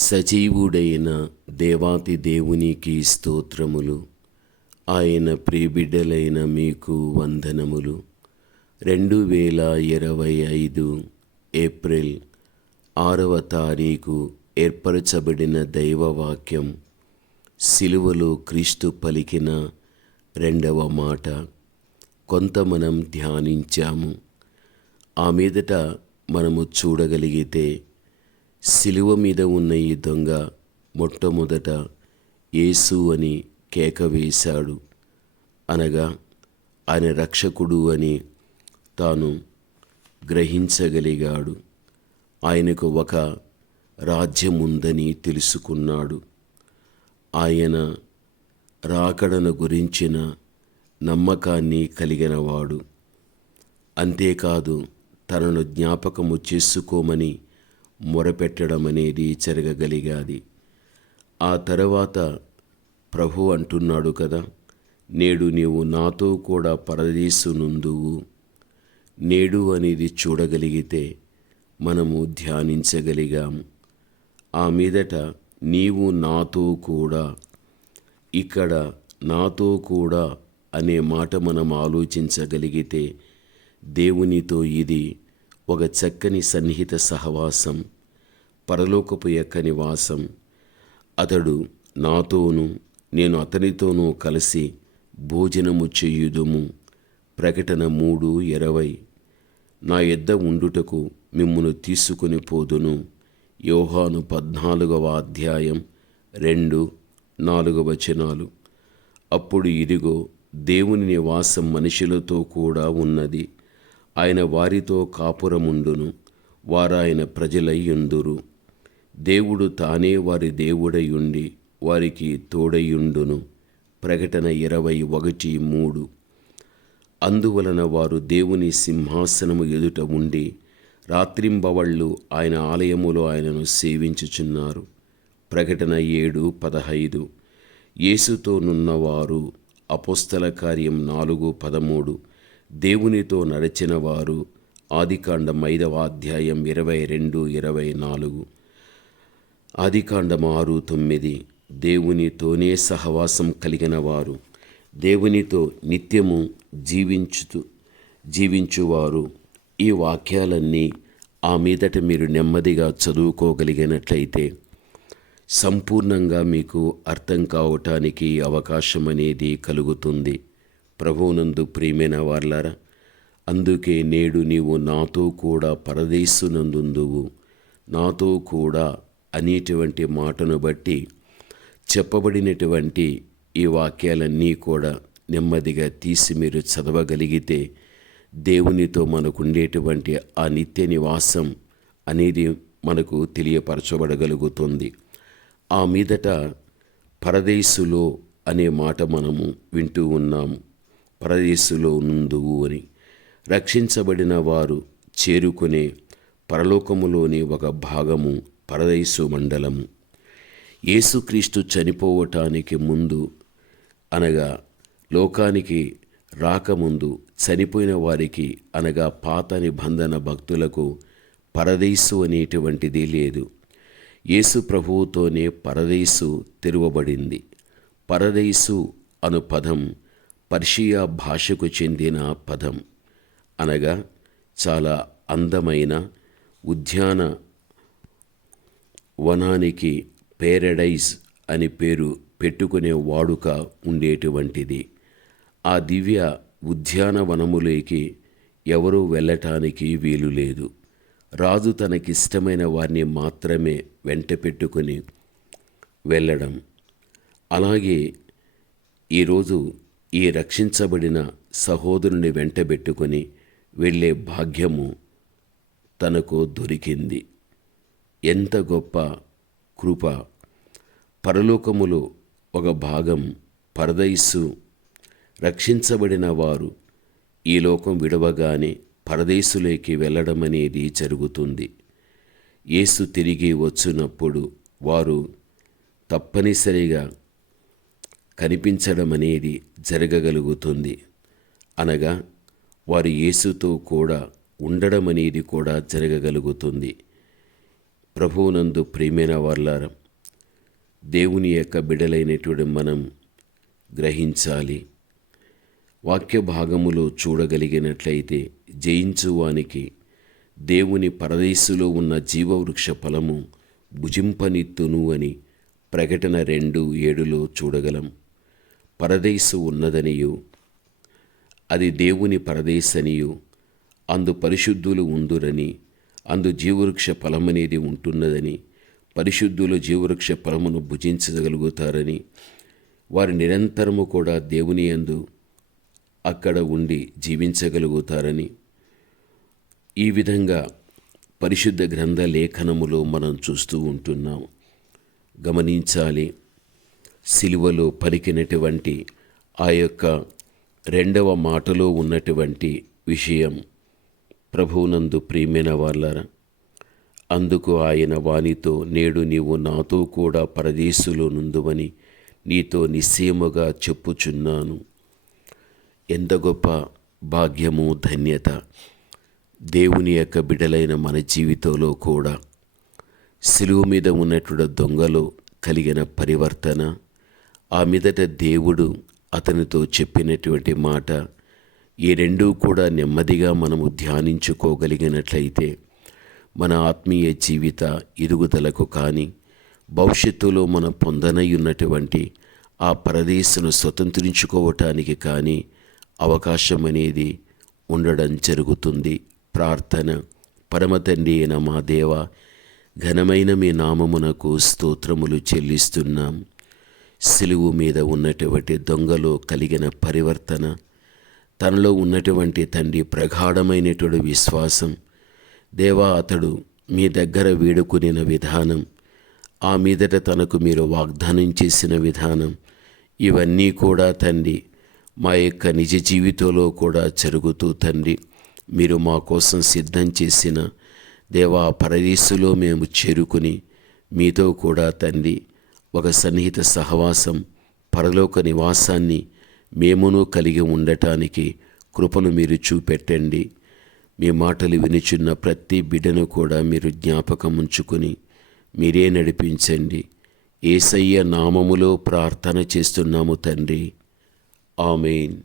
సజీవుడైన దేవాతి దేవునికి స్తోత్రములు. ఆయన ప్రియబిడ్డలైన మీకు వందనములు. రెండు వేల ఇరవై ఐదు ఏప్రిల్ ఆరవ తారీఖు ఏర్పరచబడిన దైవవాక్యం సిలువలో క్రీస్తు పలికిన రెండవ మాట. కొంత మనం ధ్యానించాము. ఆ మీదట మనము చూడగలిగితే సిలువ మీద ఉన్న ఈ దొంగ మొట్టమొదట యేసు అని కేక వేశాడు. అనగా ఆయన రక్షకుడు అని తాను గ్రహించగలిగాడు. ఆయనకు ఒక రాజ్యం ఉందని తెలుసుకున్నాడు. ఆయన రాకడను గురించిన నమ్మకాన్ని కలిగినవాడు. అంతేకాదు తనను జ్ఞాపకము చేసుకోమని మొరపెట్టడం అనేది జరగగలిగాది. ఆ తర్వాత ప్రభు అంటున్నాడు కదా నేడు నీవు నాతో కూడా పరదేశునుందువు నేడు అనేది చూడగలిగితే మనము ధ్యానించగలిగాము ఆ మీదట నీవు నాతో కూడా ఇక్కడ నాతో కూడా అనే మాట మనం ఆలోచించగలిగితే దేవునితో ఇది ఒక చక్కని సన్నిహిత సహవాసం. పరలోకపు యొక్క నివాసం. అతడు నాతోనూ నేను అతనితోనూ కలిసి భోజనము చేయుదుము. ప్రకటన మూడు ఇరవై. నా ఎద్ద ఉండుటకు మిమ్మును తీసుకుని పోదును. యోహాను పద్నాలుగవ అధ్యాయం రెండు నాలుగవ వచనాలు. అప్పుడు ఇదిగో దేవుని నివాసం మనుషులతో కూడా ఉన్నది. ఆయన వారితో కాపురముండును. వారాయన ప్రజలయ్యుందురు దేవుడు తానే వారి దేవుడయుండి వారికి తోడయుండును. ప్రకటన ఇరవై ఒకటి మూడు. అందువలన వారు దేవుని సింహాసనము ఎదుట ఉండి రాత్రింబవళ్ళు ఆయన ఆలయములో ఆయనను సేవించుచున్నారు. ప్రకటన ఏడు పదహైదు. యేసుతోనున్నవారు అపోస్తల కార్యం నాలుగు పదమూడు. దేవునితో నడిచిన వారు ఆదికాండం ఐదవ అధ్యాయం ఇరవై రెండు ఇరవై నాలుగు. ఆదికాండం ఆరు తొమ్మిది. దేవునితోనే సహవాసం కలిగిన వారు దేవునితో నిత్యము జీవించుతూ జీవించువారు. ఈ వాక్యాలన్నీ ఆ మీదట మీరు నెమ్మదిగా చదువుకోగలిగినట్లయితే సంపూర్ణంగా మీకు అర్థం కావటానికి అవకాశం అనేది కలుగుతుంది. ప్రభువునందు ప్రియమైన వాళ్ళారా అందుకే నేడు నీవు నాతో కూడా పరదేశునందుందువు. నాతో కూడా అనేటువంటి మాటను బట్టి చెప్పబడినటువంటి ఈ వాక్యాలన్నీ కూడా నెమ్మదిగా తీసి మీరు చదవగలిగితే దేవునితో మనకుండేటువంటి ఆ నిత్య నివాసం అనేది మనకు తెలియపరచబడగలుగుతుంది. ఆ మీదట పరదేశులో అనే మాట మనము వింటూ ఉన్నాము పరదేశులో నుందువు అని. రక్షించబడిన వారు చేరుకునే పరలోకములోని ఒక భాగము పరదైసు మండలము యేసుక్రీస్తు చనిపోవటానికి ముందు అనగా లోకానికి రాకముందు చనిపోయిన వారికి అనగా పాత నిబంధన భక్తులకు పరదేశు అనేటువంటిది లేదు. యేసు ప్రభువుతోనే పరదేశు తెరువబడింది. పరదేశు అను పదం పర్షియా భాషకు చెందిన పదం అనగా చాలా అందమైన ఉద్యాన వనానికి పేరడైజ్ అని పేరు పెట్టుకునే వాడుక ఉండేటువంటిది. ఆ దివ్య ఉద్యానవనములోకి ఎవరూ వెళ్ళటానికి వీలు లేదు. రాజు తనకిష్టమైన వారిని మాత్రమే వెంట పెట్టుకొని వెళ్ళడం. అలాగే ఈరోజు ఈ రక్షించబడిన సహోదరుని వెంటబెట్టుకొని వెళ్ళే భాగ్యము తనకు దొరికింది. ఎంత గొప్ప కృప. పరలోకములో ఒక భాగం పరదైస్సు రక్షించబడిన వారు ఈ లోకం విడవగానే పరదేశులోకి వెళ్ళడం అనేది జరుగుతుంది. యేసు తిరిగి వచ్చినప్పుడు వారు తప్పనిసరిగా కనిపించడం అనేది జరగగలుగుతుంది. అనగా వారు యేసుతో కూడా ఉండడం అనేది కూడా జరగగలుగుతుంది. ప్రభువునందు ప్రియమైన వాళ్ళారా దేవుని యొక్క బిడలైనటువంటి మనం గ్రహించాలి. వాక్య భాగములో చూడగలిగినట్లయితే జయించువానికి దేవుని పరదేశులో ఉన్న జీవవృక్ష ఫలము భుజింపనిత్తును అని ప్రకటన రెండు ఏడులో చూడగలం. పరదేశు ఉన్నదనియు అది దేవుని పరదేశనియు అందు పరిశుద్ధులు ఉందురని అందు జీవవృక్ష ఫలమనేది ఉంటున్నదని పరిశుద్ధులు జీవవృక్ష ఫలమును భుజించగలుగుతారని వారు నిరంతరము కూడా దేవుని యందు అక్కడ ఉండి జీవించగలుగుతారని. ఈ విధంగా పరిశుద్ధ గ్రంథ లేఖనములో మనం చూస్తూ ఉంటున్నాం. గమనించాలి సిలువలో పలికినటువంటి ఆ యొక్క రెండవ మాటలో ఉన్నటువంటి విషయం. ప్రభువునందు ప్రియమైన వాళ్ళరా అందుకు ఆయన వానితో నేడు నీవు నాతో కూడా పరదేశులో నుందువని నీతో నిశ్చయముగా చెప్పుచున్నాను. ఎంత గొప్ప భాగ్యము ధన్యత! దేవుని యొక్క బిడలైన మన జీవితంలో కూడా సిలువు మీద ఉన్నటువంటి దొంగలో కలిగిన పరివర్తన ఆ మీదట దేవుడు అతనితో చెప్పినటువంటి మాట ఈ రెండూ కూడా నెమ్మదిగా మనము ధ్యానించుకోగలిగినట్లయితే మన ఆత్మీయ జీవిత ఎదుగుదలకు కానీ భవిష్యత్తులో మనం పొందనయ్యున్నటువంటి ఆ పరదేశను స్వతంత్రించుకోవటానికి కానీ అవకాశం అనేది ఉండడం జరుగుతుంది. ప్రార్థన. పరమతండ్రి అయిన మా దేవ ఘనమైన మీ నామమునకు స్తోత్రములు చెల్లిస్తున్నాం. సిలువు మీద ఉన్నటువంటి దొంగలో కలిగిన పరివర్తన తనలో ఉన్నటువంటి తండ్రి ప్రగాఢమైనటువంటి విశ్వాసం. దేవా అతడు మీ దగ్గర వేడుకునిన విధానం ఆ మీదట తనకు మీరు వాగ్దానం చేసిన విధానం ఇవన్నీ కూడా తండ్రి మా యొక్క నిజ జీవితంలో కూడా జరుగుతూ తండ్రి మీరు మా కోసం సిద్ధం చేసిన దేవా పరదేశులో మేము చేరుకుని మీతో కూడా తండ్రి ఒక సన్నిహిత సహవాసం పరలోక నివాసాన్ని మేమును కలిగి ఉండటానికి కృపను మీరు చూపెట్టండి. మీ మాటలు వినిచున్న ప్రతి బిడ్డను కూడా మీరు జ్ఞాపకం ఉంచుకొని మీరే నడిపించండి. ఏసయ్య నామములో ప్రార్థన చేస్తున్నాము తండ్రి. ఆమెన్.